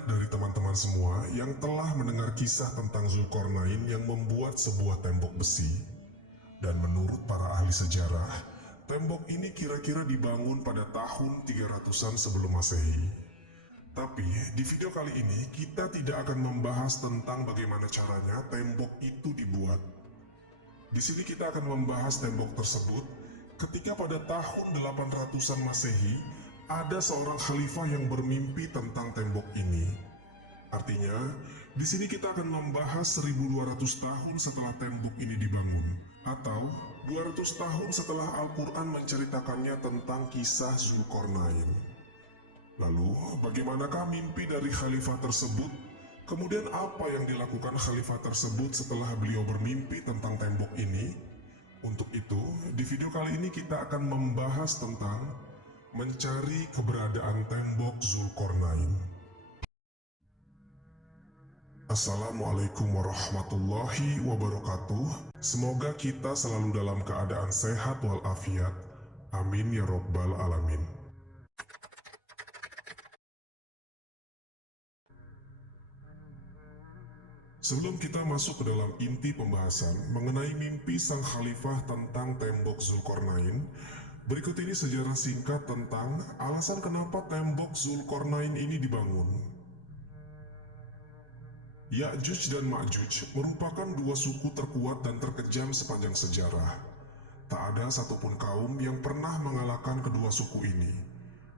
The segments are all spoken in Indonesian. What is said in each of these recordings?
banyak dari teman-teman semua yang telah mendengar kisah tentang Zulkarnain yang membuat sebuah tembok besi. Dan menurut para ahli sejarah, tembok ini kira-kira dibangun pada tahun 300-an sebelum Masehi. Tapi di video kali ini kita tidak akan membahas tentang bagaimana caranya tembok itu dibuat. Di sini kita akan membahas tembok tersebut ketika pada tahun 800-an Masehi ada seorang khalifah yang bermimpi tentang tembok ini. Artinya, di sini kita akan membahas 1200 tahun setelah tembok ini dibangun, atau 200 tahun setelah Al-Quran menceritakannya tentang kisah Zulkarnain. Lalu, bagaimanakah mimpi dari khalifah tersebut? Kemudian apa yang dilakukan khalifah tersebut setelah beliau bermimpi tentang tembok ini? Untuk itu, di video kali ini kita akan membahas tentang mencari keberadaan tembok Zulkarnain. Assalamualaikum warahmatullahi wabarakatuh. Semoga kita selalu dalam keadaan sehat walafiat. Amin ya robbal alamin. Sebelum kita masuk ke dalam inti pembahasan mengenai mimpi sang khalifah tentang tembok Zulkarnain, berikut ini sejarah singkat tentang alasan kenapa tembok Zulkarnain ini dibangun. Ya'juj dan Ma'juj merupakan dua suku terkuat dan terkejam sepanjang sejarah. Tak ada satupun kaum yang pernah mengalahkan kedua suku ini.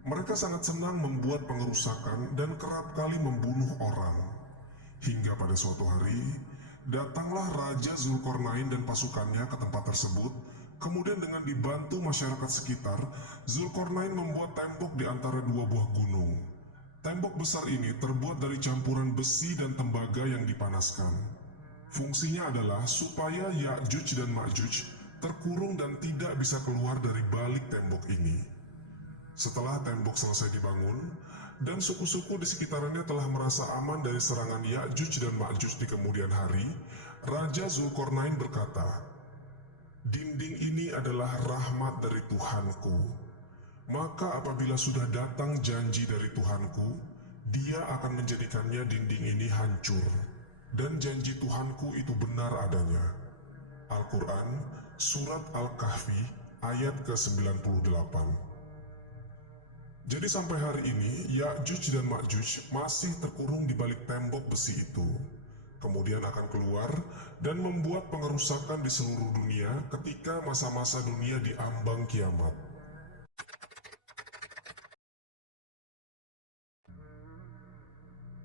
Mereka sangat senang membuat pengerusakan dan kerap kali membunuh orang. Hingga pada suatu hari, datanglah Raja Zulkarnain dan pasukannya ke tempat tersebut. Kemudian dengan dibantu masyarakat sekitar, Zulkarnain membuat tembok di antara dua buah gunung. Tembok besar ini terbuat dari campuran besi dan tembaga yang dipanaskan. Fungsinya adalah supaya Ya'juj dan Ma'juj terkurung dan tidak bisa keluar dari balik tembok ini. Setelah tembok selesai dibangun, dan suku-suku di sekitarnya telah merasa aman dari serangan Ya'juj dan Ma'juj di kemudian hari, Raja Zulkarnain berkata, "Dinding ini adalah rahmat dari Tuhanku. Maka apabila sudah datang janji dari Tuhanku, Dia akan menjadikannya dinding ini hancur. Dan janji Tuhanku itu benar adanya." Al-Quran, Surat Al-Kahfi, ayat ke-98. Jadi sampai hari ini, Ya'juj dan Ma'juj masih terkurung di balik tembok besi itu. Kemudian akan keluar dan membuat pengerusakan di seluruh dunia ketika masa-masa dunia diambang kiamat.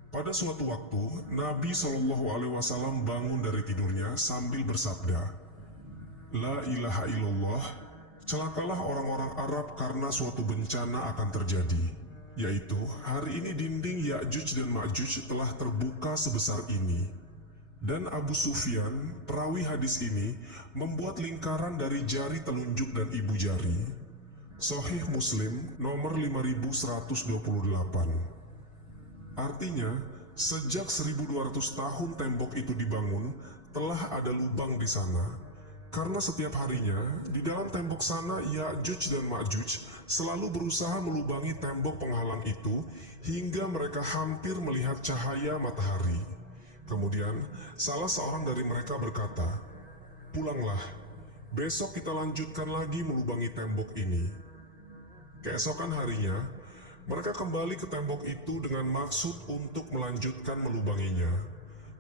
Pada suatu waktu, Nabi SAW bangun dari tidurnya sambil bersabda, "La ilaha illallah, celakalah orang-orang Arab karena suatu bencana akan terjadi, yaitu hari ini dinding Ya'juj dan Ma'juj telah terbuka sebesar ini." Dan Abu Sufyan, perawi hadis ini, membuat lingkaran dari jari telunjuk dan ibu jari. Sahih Muslim nomor 5128. Artinya, sejak 1200 tahun tembok itu dibangun, telah ada lubang di sana. Karena setiap harinya, di dalam tembok sana Ya'juj dan Ma'juj selalu berusaha melubangi tembok penghalang itu hingga mereka hampir melihat cahaya matahari. Kemudian, salah seorang dari mereka berkata, "Pulanglah, besok kita lanjutkan lagi melubangi tembok ini." Keesokan harinya, mereka kembali ke tembok itu dengan maksud untuk melanjutkan melubanginya.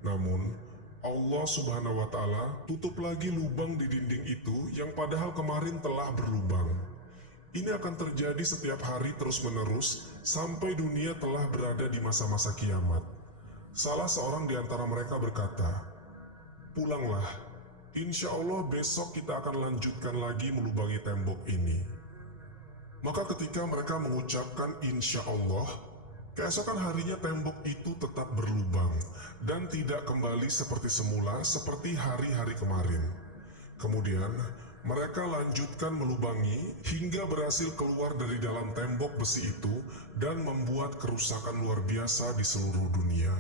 Namun, Allah Subhanahu wa Ta'ala tutup lagi lubang di dinding itu yang padahal kemarin telah berlubang. Ini akan terjadi setiap hari terus-menerus sampai dunia telah berada di masa-masa kiamat. Salah seorang di antara mereka berkata, "Pulanglah, insya Allah besok kita akan lanjutkan lagi melubangi tembok ini." Maka ketika mereka mengucapkan insya Allah, keesokan harinya tembok itu tetap berlubang dan tidak kembali seperti semula seperti hari-hari kemarin. Kemudian mereka lanjutkan melubangi hingga berhasil keluar dari dalam tembok besi itu dan membuat kerusakan luar biasa di seluruh dunia.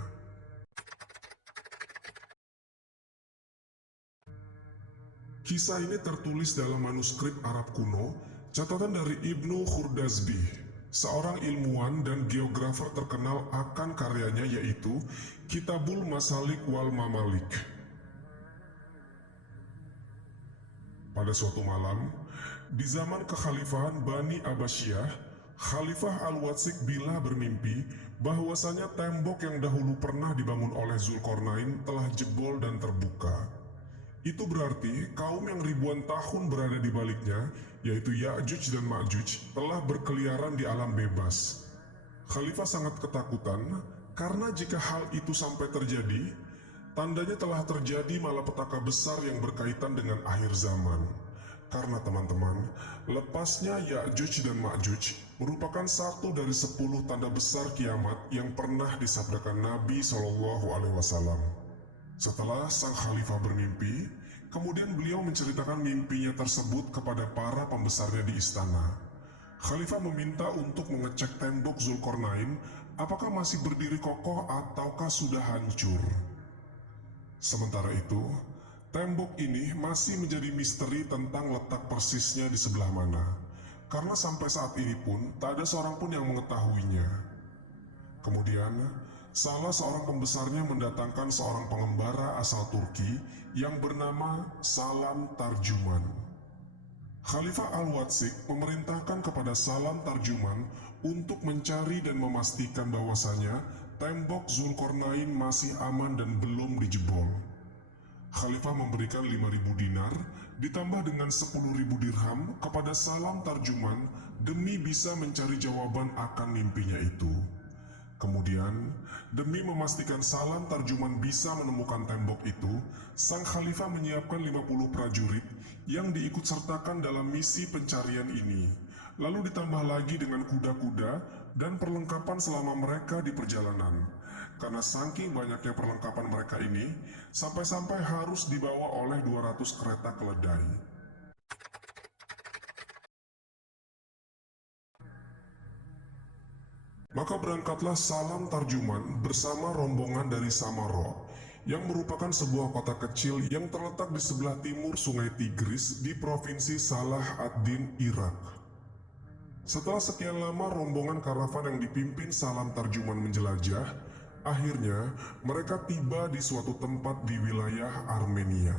Kisah ini tertulis dalam manuskrip Arab kuno, catatan dari Ibnu Khurdazbih, seorang ilmuwan dan geografer terkenal akan karyanya yaitu Kitabul Masalik wal Mamalik. Pada suatu malam, di zaman kekhalifahan Bani Abbasiyah, Khalifah Al-Watsik Billah bermimpi bahwasanya tembok yang dahulu pernah dibangun oleh Zulkarnain telah jebol dan terbuka. Itu berarti kaum yang ribuan tahun berada di baliknya, yaitu Ya'juj dan Ma'juj, telah berkeliaran di alam bebas. Khalifah sangat ketakutan karena jika hal itu sampai terjadi, tandanya telah terjadi malapetaka besar yang berkaitan dengan akhir zaman. Karena teman-teman, lepasnya Ya'juj dan Ma'juj merupakan satu dari 10 tanda besar kiamat yang pernah disabdakan Nabi SAW. Setelah sang khalifah bermimpi, kemudian beliau menceritakan mimpinya tersebut kepada para pembesarnya di istana. Khalifah meminta untuk mengecek tembok Zulkarnain apakah masih berdiri kokoh ataukah sudah hancur. Sementara itu, tembok ini masih menjadi misteri tentang letak persisnya di sebelah mana, karena sampai saat ini pun tak ada seorang pun yang mengetahuinya. Kemudian, salah seorang pembesarnya mendatangkan seorang pengembara asal Turki yang bernama Salam Tarjuman. Khalifah Al-Watsik memerintahkan kepada Salam Tarjuman untuk mencari dan memastikan bahwasanya tembok Zulkarnain masih aman dan belum dijebol. Khalifah memberikan 5.000 dinar ditambah dengan 10.000 dirham kepada Salam Tarjuman demi bisa mencari jawaban akan mimpinya itu. Kemudian, demi memastikan Salam Tarjuman bisa menemukan tembok itu, sang khalifah menyiapkan 50 prajurit yang diikutsertakan dalam misi pencarian ini. Lalu ditambah lagi dengan kuda-kuda dan perlengkapan selama mereka di perjalanan. Karena saking banyaknya perlengkapan mereka ini, sampai-sampai harus dibawa oleh 200 kereta keledai. Maka berangkatlah Salam Tarjuman bersama rombongan dari Samarra, yang merupakan sebuah kota kecil yang terletak di sebelah timur Sungai Tigris di Provinsi Salah ad-Din, Irak. Setelah sekian lama rombongan karavan yang dipimpin Salam Tarjuman menjelajah, akhirnya mereka tiba di suatu tempat di wilayah Armenia.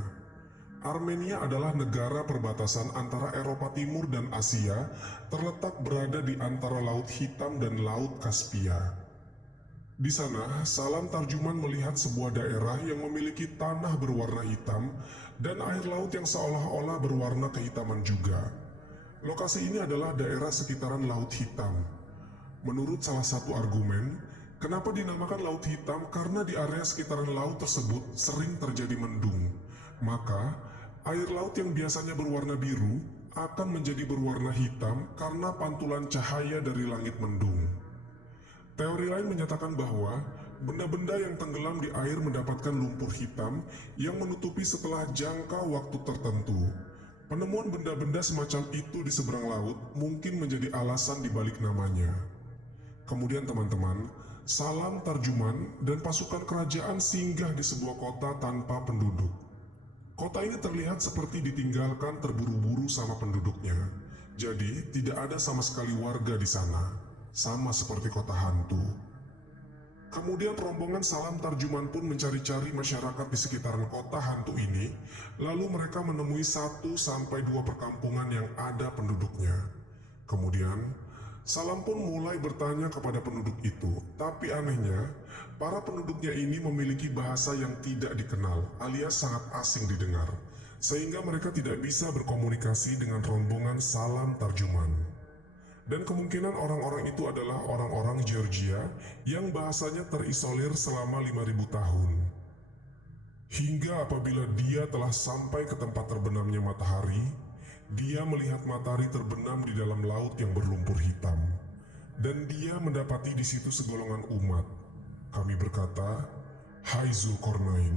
Armenia adalah negara perbatasan antara Eropa Timur dan Asia, terletak berada di antara Laut Hitam dan Laut Kaspia. Di sana, Salam Tarjuman melihat sebuah daerah yang memiliki tanah berwarna hitam dan air laut yang seolah-olah berwarna kehitaman juga. Lokasi ini adalah daerah sekitaran Laut Hitam. Menurut salah satu argumen, kenapa dinamakan Laut Hitam karena di area sekitaran laut tersebut sering terjadi mendung. Maka, air laut yang biasanya berwarna biru akan menjadi berwarna hitam karena pantulan cahaya dari langit mendung. Teori lain menyatakan bahwa benda-benda yang tenggelam di air mendapatkan lumpur hitam yang menutupi setelah jangka waktu tertentu. Penemuan benda-benda semacam itu di seberang laut mungkin menjadi alasan di balik namanya. Kemudian teman-teman, Salam Tarjuman dan pasukan kerajaan singgah di sebuah kota tanpa penduduk. Kota ini terlihat seperti ditinggalkan terburu-buru sama penduduknya. Jadi, tidak ada sama sekali warga di sana, sama seperti kota hantu. Kemudian rombongan Salam Tarjuman pun mencari-cari masyarakat di sekitaran kota hantu ini, lalu mereka menemui 1-2 perkampungan yang ada penduduknya. Kemudian, Salam pun mulai bertanya kepada penduduk itu, tapi anehnya, para penduduknya ini memiliki bahasa yang tidak dikenal alias sangat asing didengar, sehingga mereka tidak bisa berkomunikasi dengan rombongan Salam Tarjuman. Dan kemungkinan orang-orang itu adalah orang-orang Georgia yang bahasanya terisolir selama 5.000 tahun. Hingga apabila dia telah sampai ke tempat terbenamnya matahari, dia melihat matahari terbenam di dalam laut yang berlumpur hitam. Dan dia mendapati di situ segolongan umat. Kami berkata, "Hai Zulkarnain,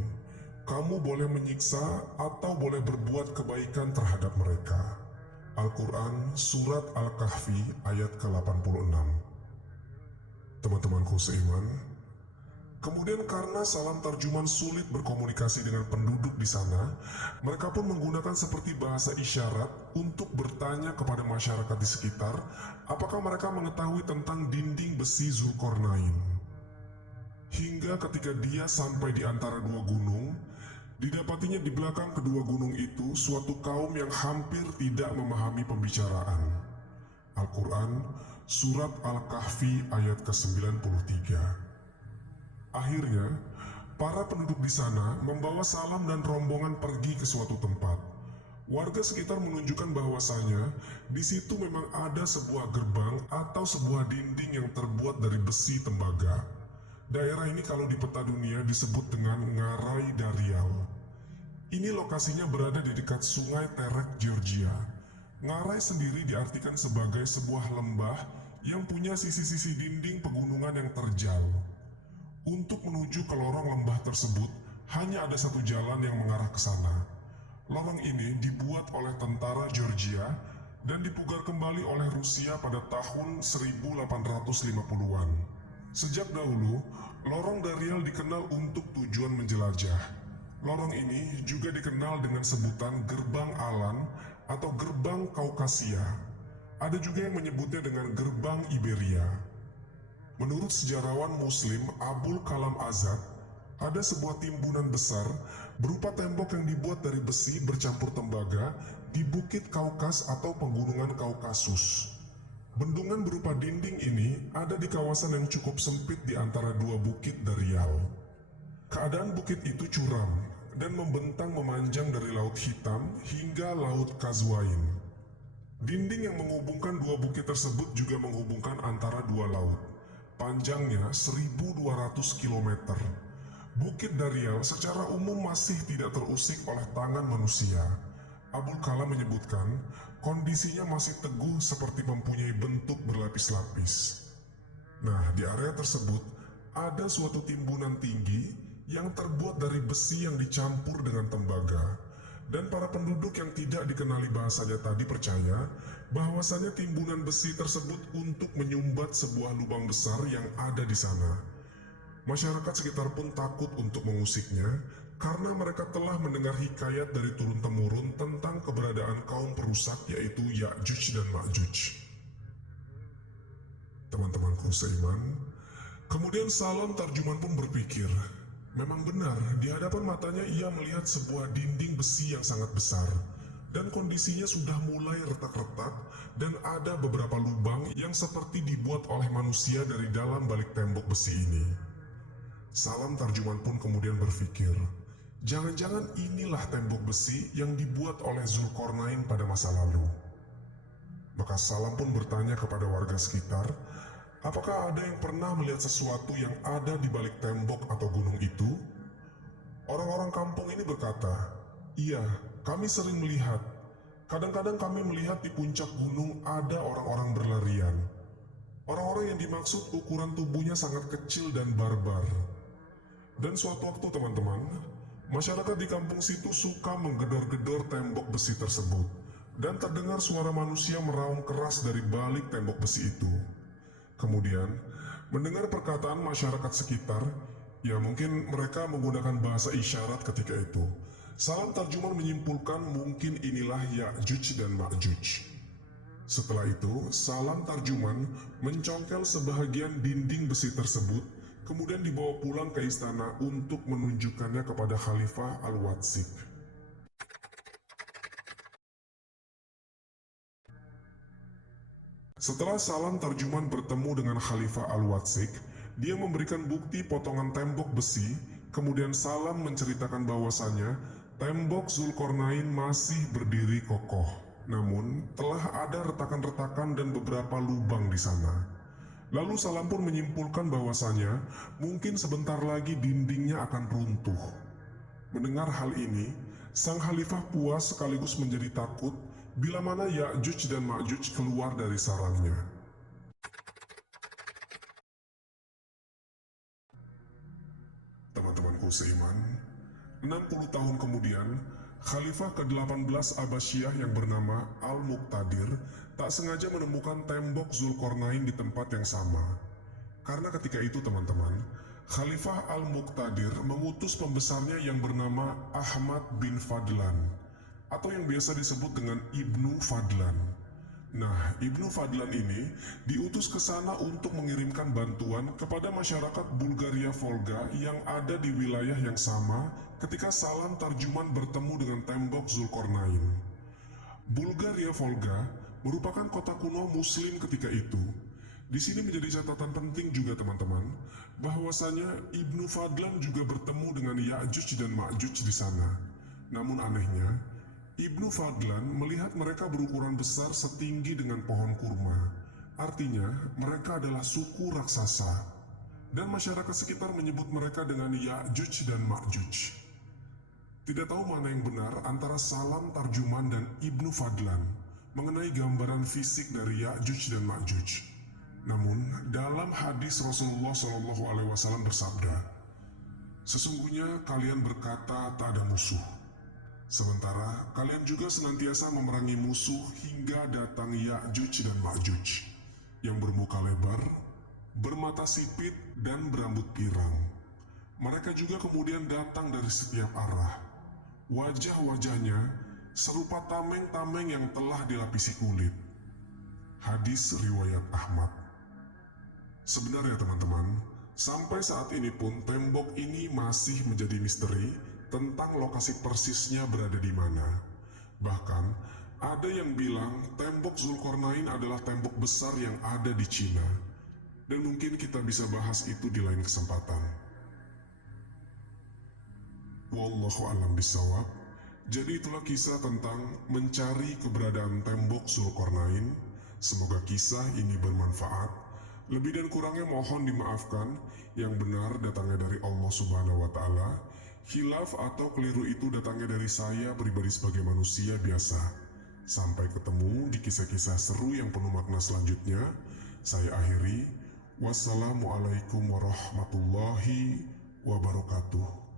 kamu boleh menyiksa atau boleh berbuat kebaikan terhadap mereka." Al-Quran Surat Al-Kahfi ayat ke-86. Teman-temanku seiman, Kemudian karena salam tarjuman sulit berkomunikasi dengan penduduk di sana, mereka pun menggunakan seperti bahasa isyarat untuk bertanya kepada masyarakat di sekitar apakah mereka mengetahui tentang dinding besi Zulkarnain. Hingga ketika dia sampai di antara dua gunung, didapatinya di belakang kedua gunung itu suatu kaum yang hampir tidak memahami pembicaraan. Al-Quran, Surat Al-Kahfi ayat ke-93. Akhirnya, para penduduk di sana membawa salam dan rombongan pergi ke suatu tempat. Warga sekitar menunjukkan bahwasanya di situ memang ada sebuah gerbang atau sebuah dinding yang terbuat dari besi tembaga. Daerah ini kalau di peta dunia disebut dengan Ngarai Darial. Ini lokasinya berada di dekat sungai Terek, Georgia. Ngarai sendiri diartikan sebagai sebuah lembah yang punya sisi-sisi dinding pegunungan yang terjal. Untuk menuju ke lorong lembah tersebut, hanya ada satu jalan yang mengarah ke sana. Lorong ini dibuat oleh tentara Georgia dan dipugar kembali oleh Rusia pada tahun 1850-an. Sejak dahulu, lorong Darial dikenal untuk tujuan menjelajah. Lorong ini juga dikenal dengan sebutan Gerbang Alan atau Gerbang Kaukasia. Ada juga yang menyebutnya dengan Gerbang Iberia. Menurut sejarawan Muslim Abul Kalam Azad, ada sebuah timbunan besar berupa tembok yang dibuat dari besi bercampur tembaga di Bukit Kaukas atau Pegunungan Kaukasus. Bendungan berupa dinding ini ada di kawasan yang cukup sempit di antara dua bukit Darial. Keadaan bukit itu curam dan membentang memanjang dari Laut Hitam hingga Laut Kazwain. Dinding yang menghubungkan dua bukit tersebut juga menghubungkan antara dua laut. Panjangnya 1.200 km. Bukit Darial secara umum masih tidak terusik oleh tangan manusia. Abul Kalam menyebutkan kondisinya masih teguh seperti mempunyai bentuk berlapis-lapis. Nah, di area tersebut ada suatu timbunan tinggi yang terbuat dari besi yang dicampur dengan tembaga. Dan para penduduk yang tidak dikenali bahasanya tadi percaya bahwasanya timbunan besi tersebut untuk menyumbat sebuah lubang besar yang ada di sana. Masyarakat sekitar pun takut untuk mengusiknya karena mereka telah mendengar hikayat dari turun-temurun tentang keberadaan kaum perusak yaitu Ya'juj dan Ma'juj. Teman-temanku seiman, kemudian Salam tarjuman pun berpikir, memang benar, di hadapan matanya ia melihat sebuah dinding besi yang sangat besar dan kondisinya sudah mulai retak-retak dan ada beberapa lubang yang seperti dibuat oleh manusia dari dalam balik tembok besi ini. Salam tarjuman pun kemudian berpikir, jangan-jangan inilah tembok besi yang dibuat oleh Zulkarnain pada masa lalu. Maka Salam pun bertanya kepada warga sekitar, apakah ada yang pernah melihat sesuatu yang ada di balik tembok atau gunung itu? Orang-orang kampung ini berkata, iya, kami sering melihat. Kadang-kadang kami melihat di puncak gunung ada orang-orang berlarian. Orang-orang yang dimaksud ukuran tubuhnya sangat kecil dan barbar. Dan suatu waktu teman-teman, masyarakat di kampung situ suka menggedor-gedor tembok besi tersebut. Dan terdengar suara manusia meraung keras dari balik tembok besi itu. Kemudian, mendengar perkataan masyarakat sekitar, ya mungkin mereka menggunakan bahasa isyarat ketika itu. Salam tarjuman menyimpulkan mungkin inilah Ya'juj dan Ma'juj. Setelah itu, Salam tarjuman mencongkel sebahagian dinding besi tersebut, kemudian dibawa pulang ke istana untuk menunjukkannya kepada Khalifah Al-Watsik. Setelah Salam tarjuman bertemu dengan Khalifah Al-Watsik, dia memberikan bukti potongan tembok besi, kemudian Salam menceritakan bahwasannya tembok Zulkarnain masih berdiri kokoh. Namun, telah ada retakan-retakan dan beberapa lubang di sana. Lalu Salam pun menyimpulkan bahwasannya mungkin sebentar lagi dindingnya akan runtuh. Mendengar hal ini, sang Khalifah puas sekaligus menjadi takut bila mana Ya'juj dan Ma'juj keluar dari sarangnya. Teman-temanku seiman, 60 tahun kemudian, Khalifah ke-18 Abbasiyah yang bernama Al-Muqtadir tak sengaja menemukan tembok Zulkarnain di tempat yang sama. Karena ketika itu teman-teman, Khalifah Al-Muqtadir mengutus pembesarnya yang bernama Ahmad bin Fadlan, atau yang biasa disebut dengan Ibnu Fadlan. Nah, Ibnu Fadlan ini diutus ke sana untuk mengirimkan bantuan kepada masyarakat Bulgaria Volga yang ada di wilayah yang sama ketika Salam Tarjuman bertemu dengan tembok Zulkarnain. Bulgaria Volga merupakan kota kuno Muslim ketika itu. Di sini menjadi catatan penting juga teman-teman, bahwasanya Ibnu Fadlan juga bertemu dengan Ya'juj dan Ma'juj di sana. Namun anehnya, Ibnu Fadlan melihat mereka berukuran besar setinggi dengan pohon kurma. Artinya, mereka adalah suku raksasa. Dan masyarakat sekitar menyebut mereka dengan Ya'juj dan Ma'juj. Tidak tahu mana yang benar antara Salam Tarjuman dan Ibnu Fadlan mengenai gambaran fisik dari Ya'juj dan Ma'juj. Namun, dalam hadis Rasulullah SAW bersabda, "Sesungguhnya kalian berkata tak ada musuh. Sementara kalian juga senantiasa memerangi musuh hingga datang Ya'juj dan Ma'juj yang bermuka lebar, bermata sipit, dan berambut pirang. Mereka juga kemudian datang dari setiap arah. Wajah-wajahnya serupa tameng-tameng yang telah dilapisi kulit." Hadis riwayat Ahmad. Sebenarnya teman-teman, sampai saat ini pun tembok ini masih menjadi misteri tentang lokasi persisnya berada di mana. Bahkan, ada yang bilang tembok Zulkarnain adalah tembok besar yang ada di Cina. Dan mungkin kita bisa bahas itu di lain kesempatan. Wallahu a'lam bishawab. Jadi itulah kisah tentang mencari keberadaan tembok Zulkarnain. Semoga kisah ini bermanfaat. Lebih dan kurangnya mohon dimaafkan. Yang benar datangnya dari Allah Subhanahu wa Ta'ala. Khilaf atau keliru itu datangnya dari saya pribadi sebagai manusia biasa. Sampai ketemu di kisah-kisah seru yang penuh makna selanjutnya. Saya akhiri. Wassalamualaikum warahmatullahi wabarakatuh.